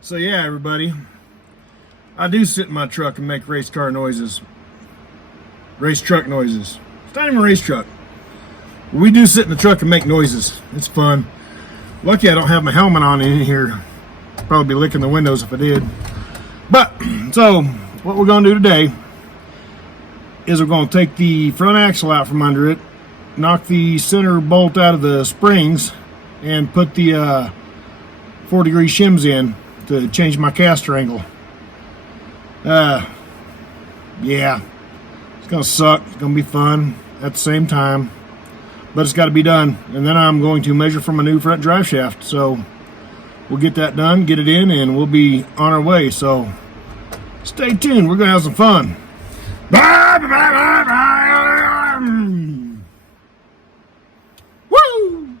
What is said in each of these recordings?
So yeah, everybody, I do sit in my truck and make race car noises. Race truck noises. It's not even a race truck. We do sit in the truck and make noises. It's fun. Lucky I don't have my helmet on in here. Probably be licking the windows if I did. But, so, what we're going to do today is we're going to take the front axle out from under it, knock the center bolt out of the springs, and put the 4-degree shims in to change my caster angle. Yeah, it's going to suck. It's going to be fun at the same time, but it's got to be done. And then I'm going to measure for my new front drive shaft. So we'll get that done, get it in, and we'll be on our way. So stay tuned. We're going to have some fun. Woo!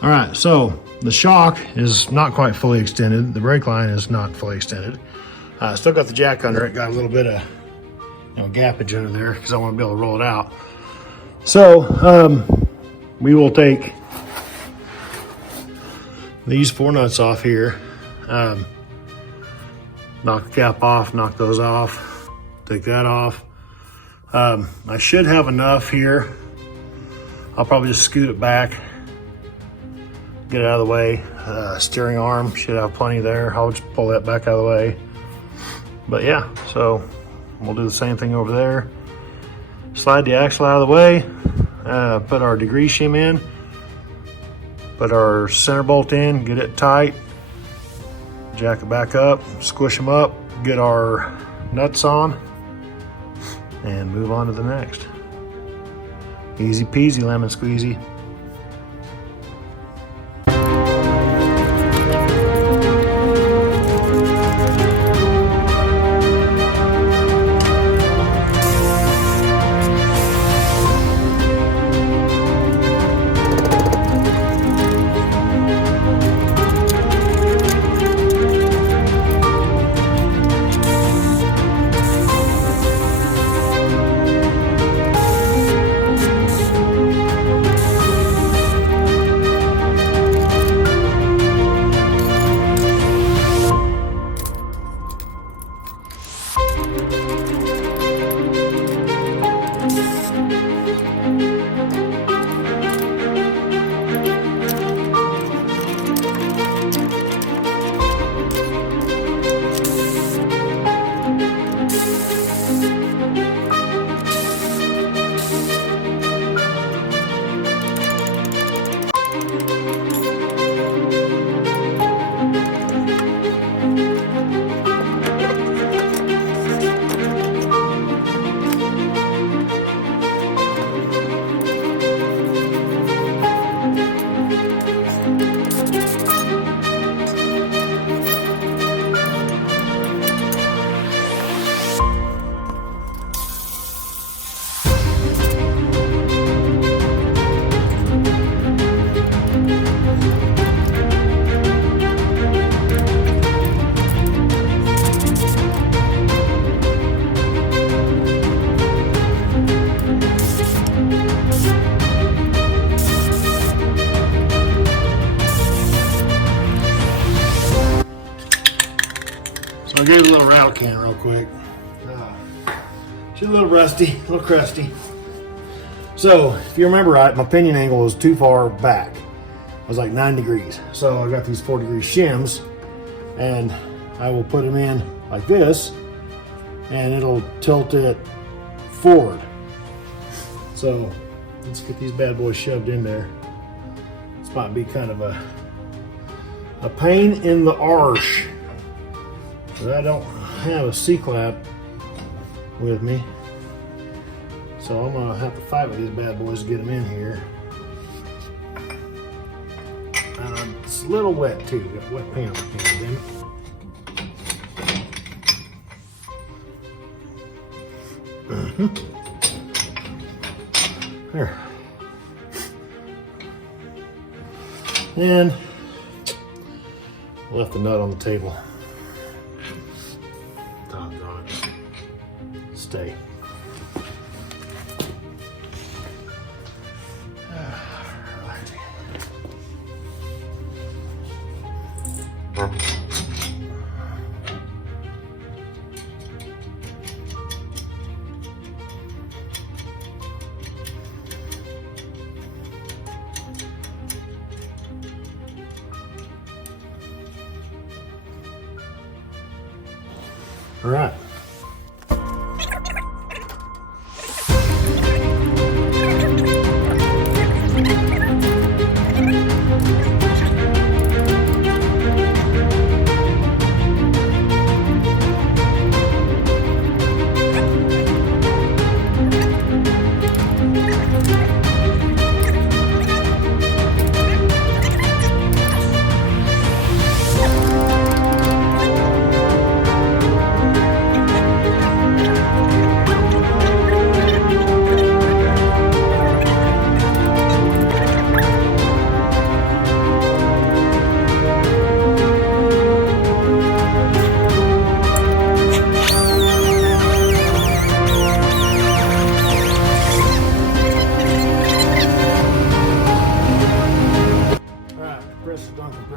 Alright, so the shock is not quite fully extended. The brake line is not fully extended. Still got the jack under it. Got a little bit of gappage under there because I want to be able to roll it out. So we will take these 4 nuts off here. Knock the cap off, knock those off, take that off. I should have enough here. I'll probably just scoot it back, get it out of the way. Steering arm should have plenty there. I'll just pull that back out of the way. But yeah, so we'll do the same thing over there. Slide the axle out of the way, put our degree shim in, put our center bolt in, get it tight, jack it back up, squish them up, get our nuts on, and move on to the next. Easy peasy lemon squeezy. rear the little rattle can real quick. She's a little rusty, a little crusty. So, if you remember right, my pinion angle was too far back. It was like 9 degrees. So I got these 4-degree shims, and I will put them in like this, and it'll tilt it forward. So let's get these bad boys shoved in there. This might be kind of a pain in the arse, because I don't have a C-clap with me. So I'm gonna have to fight with these bad boys to get them in here. And it's a little wet too. Got wet pants, damn it. There. And left the nut on the table. Doggone it. Stay. All right.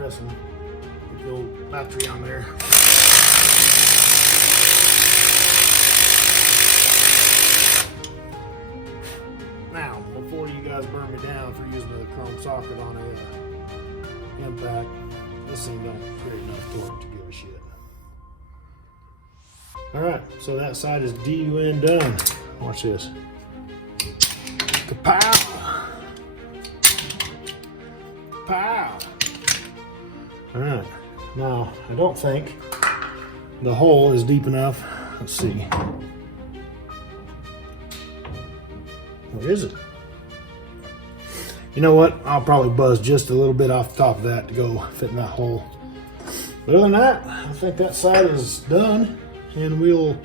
Get the old battery on there. Now, before you guys burn me down for using the chrome socket on a impact, this thing don't create enough torque to give a shit. Alright, so that side is DUN done. Watch this. Kapow! Pow! Alright, now I don't think the hole is deep enough. Let's see. What is it? You know what? I'll probably buzz just a little bit off the top of that to go fit in that hole. But other than that, I think that side is done. And we'll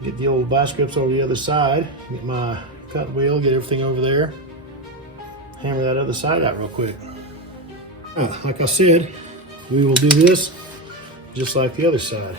get the old vice grips over the other side. Get my cut wheel, get everything over there. Hammer that other side out real quick. Like I said, we will do this just like the other side.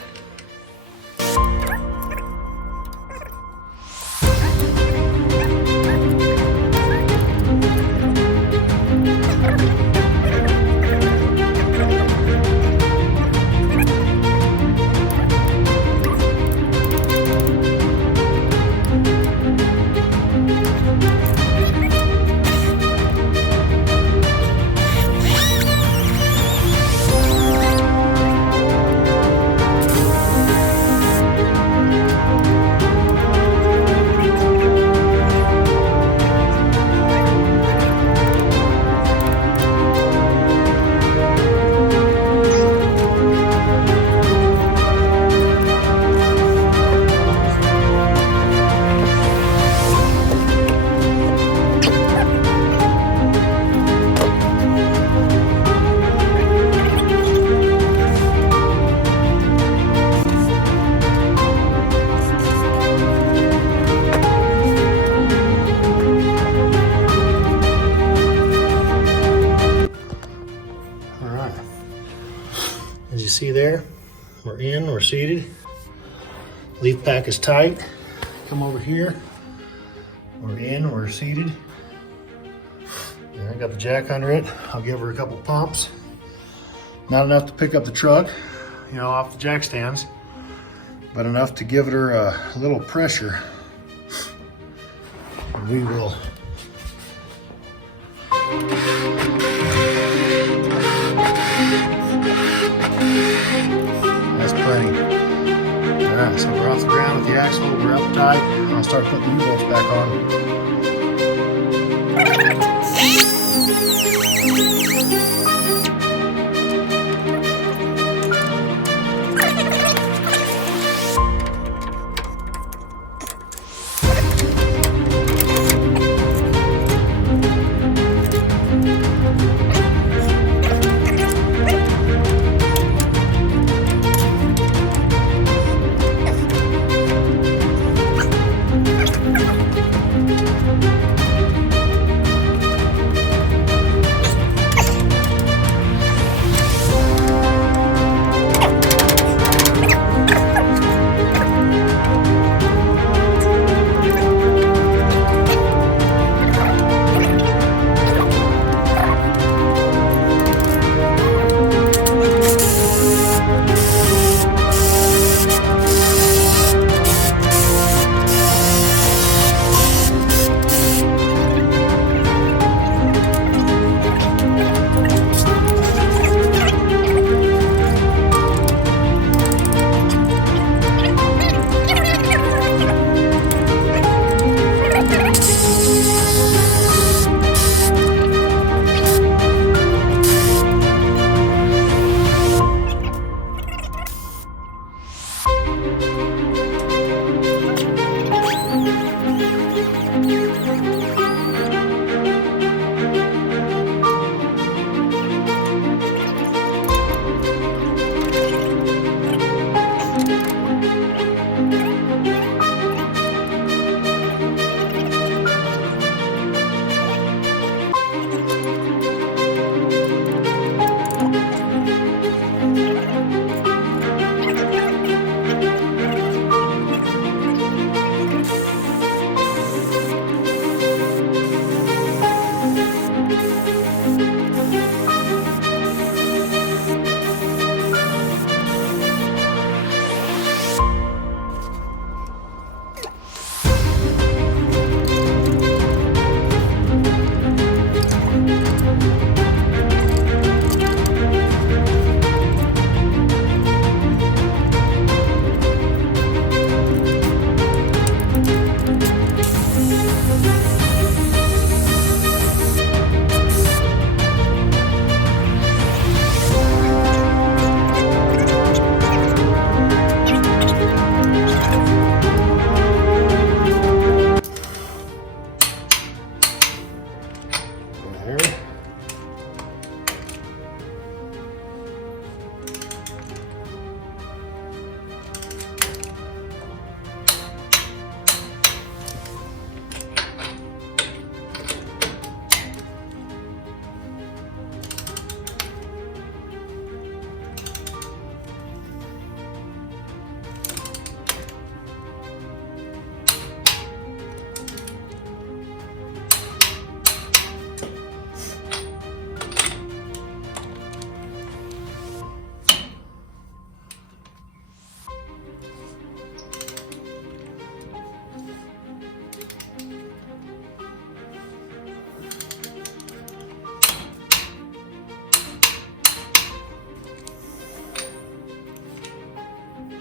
As you see there, we're seated. Leaf pack is tight. Come over here. We're seated. And I got the jack under it. I'll give her a couple pumps. Not enough to pick up the truck, you know, off the jack stands, but enough to give her a little pressure. And we will that's plenty. All right, so we're off the ground with the axle, we're up tight. I'll start putting the U-bolts back on.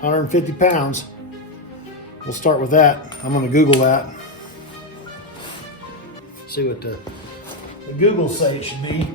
£150. We'll start with that. I'm going to Google that. See what the Google say it should be.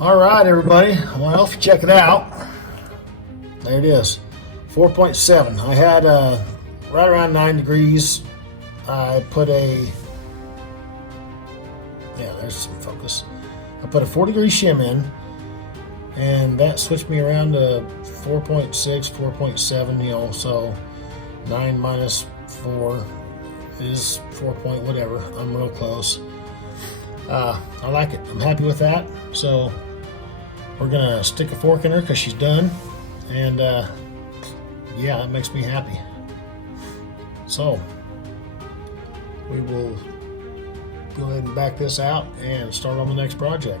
All right, everybody. Well, if you check it out, there it is, 4.7. I had right around 9 degrees. I put a, yeah, there's some focus. I put a 4-degree shim in, and that switched me around to 4.6, 4.7, you know, so 9 minus 4 is 4 point whatever. I'm real close. I like it. I'm happy with that. So we're gonna stick a fork in her because she's done, and yeah, that makes me happy. So we will go ahead and back this out and start on the next project.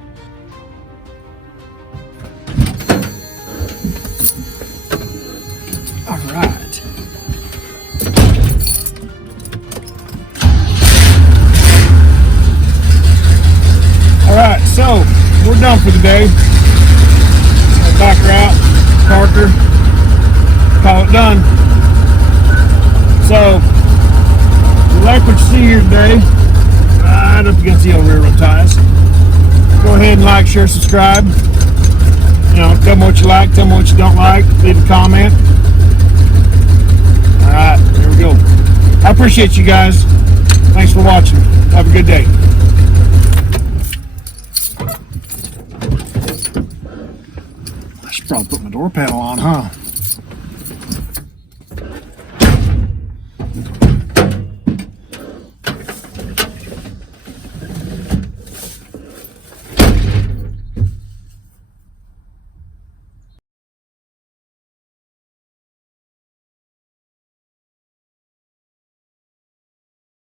All right. All right, so we're done for the day. I'll back her out, park her, call it done. So, you like what you see here today. I don't know if you can see over railroad ties. Go ahead and like, share, subscribe. You know, tell me what you like, tell me what you don't like, leave a comment. All right, there we go. I appreciate you guys. Thanks for watching. Have a good day. I should probably put my door panel on, huh?